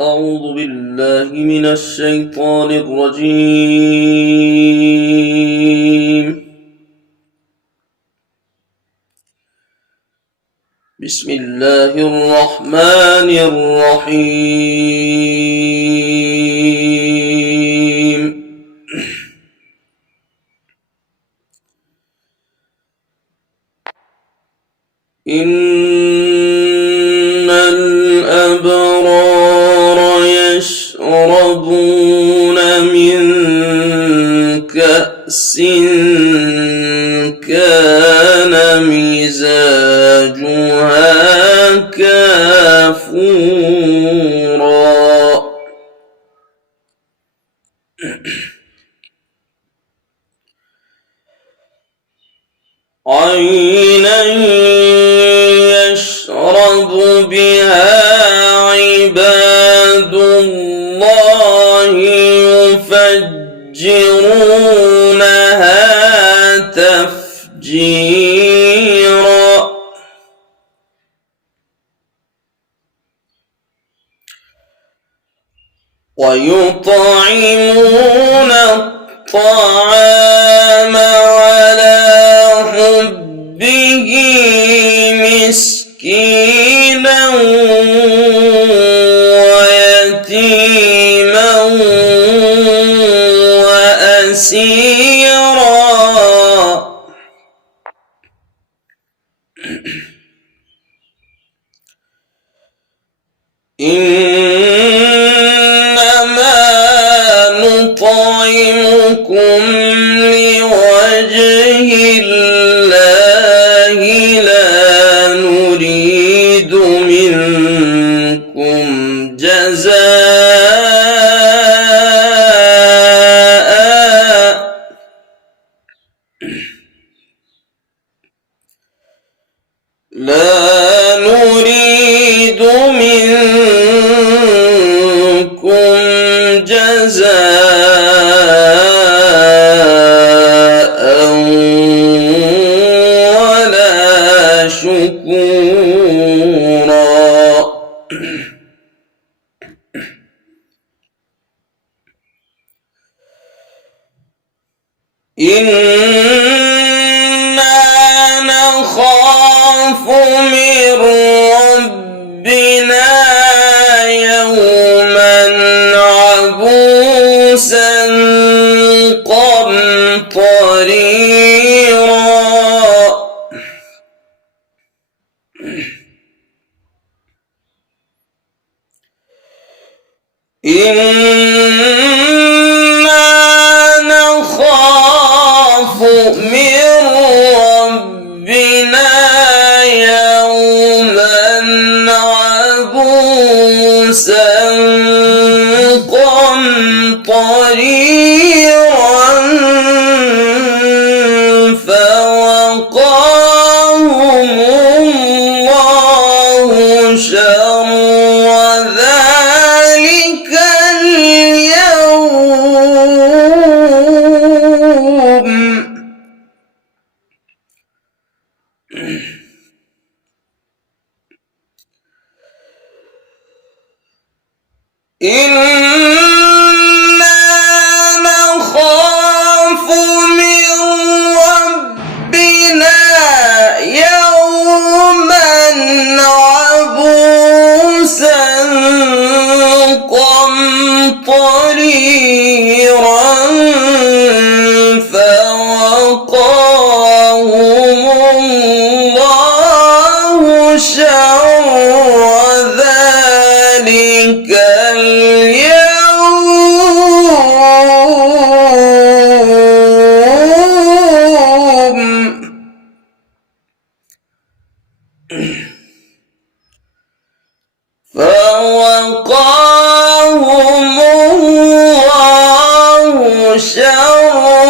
أعوذ بالله من الشيطان الرجيم. بسم الله الرحمن الرحيم. إن الأبرار يشربون من كأس كان مزاجها كافورا. عينا يشرب بها عباد الله يفجرونها تفجيرا. ويطعمون الطعام على حبه مسكينا ويتيما وأسيرا. إنما نطعمكم لوجه الله لا نريد منكم جزاء ولا شكورا. إنا نخاف من ربنا يوما عبوسا قمطريرا. إنا نخاف من ربنا يوما عبوسا قمطريرا فوقاهم الله شر ذلك اليوم. إنا نخاف من ربنا يوما عبوسا قمطريرا فوقاهم الله شر ذلك اليوم. فوقاهم الله شر